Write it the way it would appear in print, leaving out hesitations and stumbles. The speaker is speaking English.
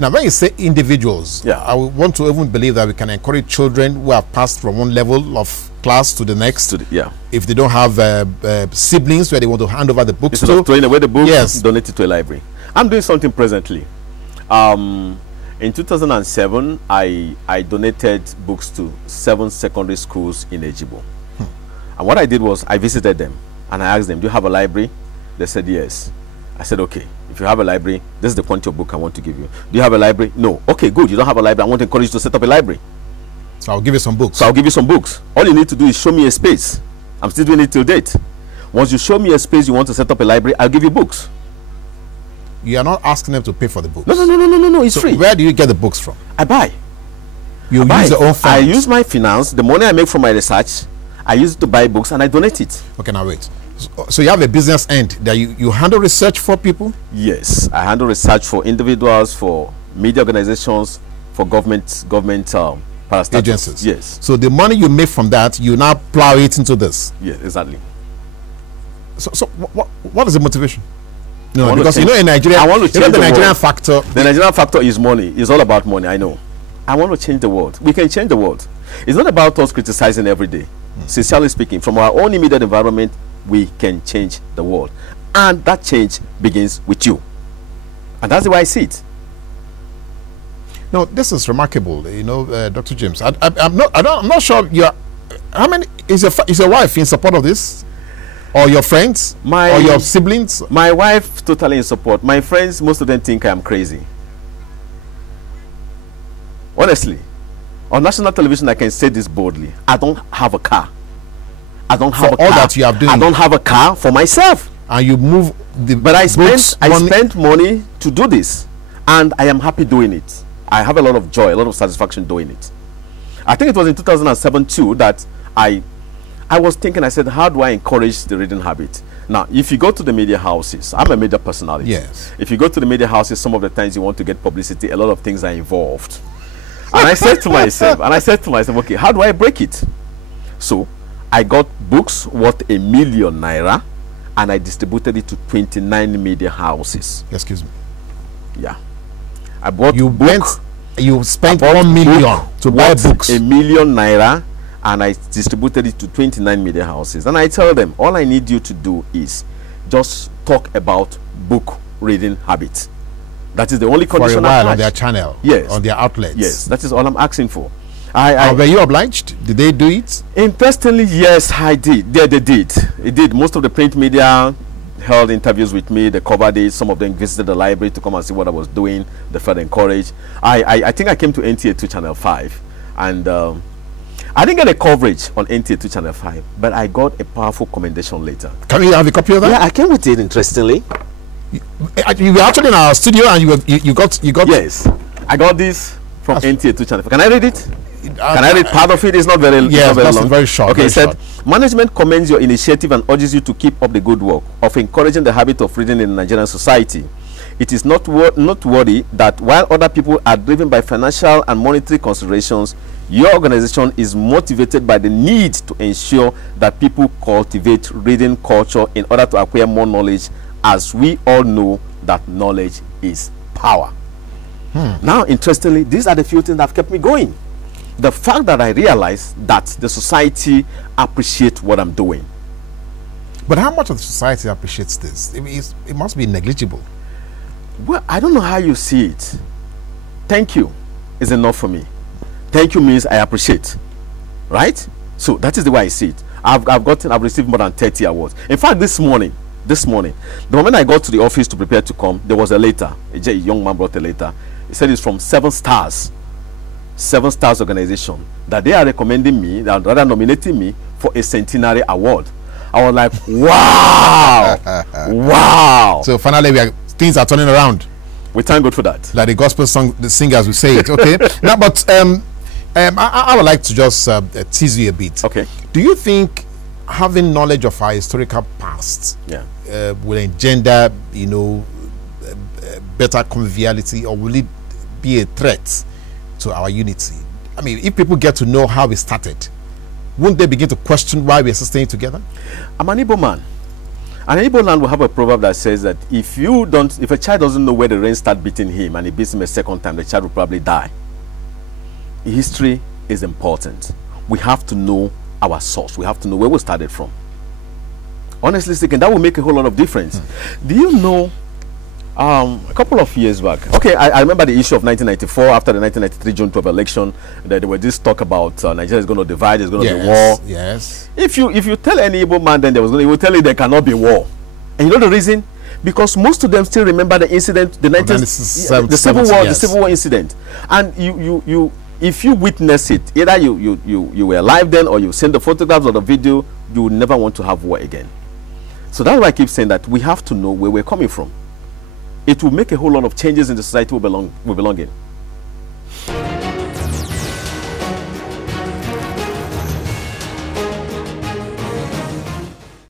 Now, when you say individuals, yeah, I want to even believe that we can encourage children who have passed from one level of class to the next. Yeah. If they don't have siblings where they want to hand over the books Instead of throwing away the books, yes, donate it to a library. I'm doing something presently. In 2007, I donated books to 7 secondary schools in Ejibo. And what I did was I visited them and I asked them, do you have a library? They said yes. I said, okay, if you have a library, this is the quantity of book I want to give you. Do you have a library? No. Okay, good. You don't have a library. I want to encourage you to set up a library. So I'll give you some books. So I'll give you some books. All you need to do is show me a space. I'm still doing it till date. Once you show me a space you want to set up a library, I'll give you books. You are not asking them to pay for the books. No. It's free. Where do you get the books from? I buy. You use your own funds. I use my finance. The money I make from my research, I use it to buy books and I donate it. Okay, now wait. So you have a business end that you handle research for people? Yes, I handle research for individuals, for media organizations, for government parastatals. Agencies. Yes. So the money you make from that, you now plow it into this. Yes, exactly. So what is the motivation? No, because in Nigeria, I want to change the Nigerian world. factor. The Nigerian factor is money. It's all about money. I know. I want to change the world. We can change the world. It's not about us criticizing every day. Sincerely speaking, from our own immediate environment, we can change the world, and that change begins with you. And that's the way I see it. No, this is remarkable. Dr. James. I'm not sure. How many is your wife in support of this? Or your friends? Or your siblings? My wife totally in support. My friends, most of them think I'm crazy. Honestly, on national television, I can say this boldly. I don't have a car. I don't have a car. All that you have done. I don't have a car for myself. And you move the But I spent money to do this. And I am happy doing it. I have a lot of joy, a lot of satisfaction doing it. I think it was in 2007 too that I was thinking, I said, how do I encourage the reading habit? Now, if you go to the media houses, I'm a media personality. Yes. If you go to the media houses, some of the times you want to get publicity, a lot of things are involved. And I said to myself, okay, how do I break it? So I got books worth ₦1 million and I distributed it to 29 media houses. Excuse me. Yeah. I bought you spent 1 million to buy books. ₦1 million and I distributed it to 29 media houses. And I tell them, all I need you to do is just talk about book reading habits. That is the only condition. For a while on their channel. Yes. On their outlets. Yes. That is all I'm asking for. Were you obliged? Did they do it? Interestingly, yes, I did. They did. It did. Most of the print media held interviews with me. They covered it. Some of them visited the library to come and see what I was doing. They felt encouraged. I think I came to NTA2 Channel 5 and I didn't get a coverage on NTA2 Channel 5, but I got a powerful commendation later. Can we have a copy of that? Yeah, I came with it, interestingly. You were actually in our studio and you got Yes, I got this from NTA2 Channel 5. Can I read it? Can I read part of it? It's not very, yes, very long. Very short. Okay, very it said, short. Management commends your initiative and urges you to keep up the good work of encouraging the habit of reading in Nigerian society. It is noteworthy that while other people are driven by financial and monetary considerations, your organization is motivated by the need to ensure that people cultivate reading culture in order to acquire more knowledge, as we all know that knowledge is power. Now, interestingly, these are the few things that have kept me going. The fact that I realized that the society appreciates what I'm doing. But how much of the society appreciates this? It must be negligible. Well, I don't know how you see it. Thank you is enough for me. Thank you means I appreciate, right? So that is the way I see it. I've received more than 30 awards. In fact, this morning, the moment I got to the office to prepare to come, there was a letter. A young man brought a letter. He said it's from 7 Stars organization, that they are recommending me, that rather nominating me for a centenary award. I was like, wow, wow. So finally, things are turning around. We thank God for that. Like the gospel song, the singers will say it. Okay. Now, but I would like to just tease you a bit. Okay. Do you think having knowledge of our historical past, yeah, will engender, better conviviality, or will it be a threat to our unity? I mean, if people get to know how we started, wouldn't they begin to question why we're still staying together? I'm an Igbo man. And Igbo land will have a proverb that says that if a child doesn't know where the rain starts beating him and it beats him a second time, the child will probably die. History is important. We have to know our source. We have to know where we started from. Honestly speaking, that will make a whole lot of difference. Do you know, a couple of years back, okay, I remember the issue of 1994, after the 1993 June 12 election, that there were this talk about Nigeria is going to divide, there's going to be war. Yes. If you tell any Igbo man then he will tell you there cannot be war. And you know the reason? Because most of them still remember the incident, the Civil War incident. And if you witness it, either you were alive then or you've seen the photographs or the video, you will never want to have war again. So that's why I keep saying that we have to know where we're coming from. It will make a whole lot of changes in the society we belong in.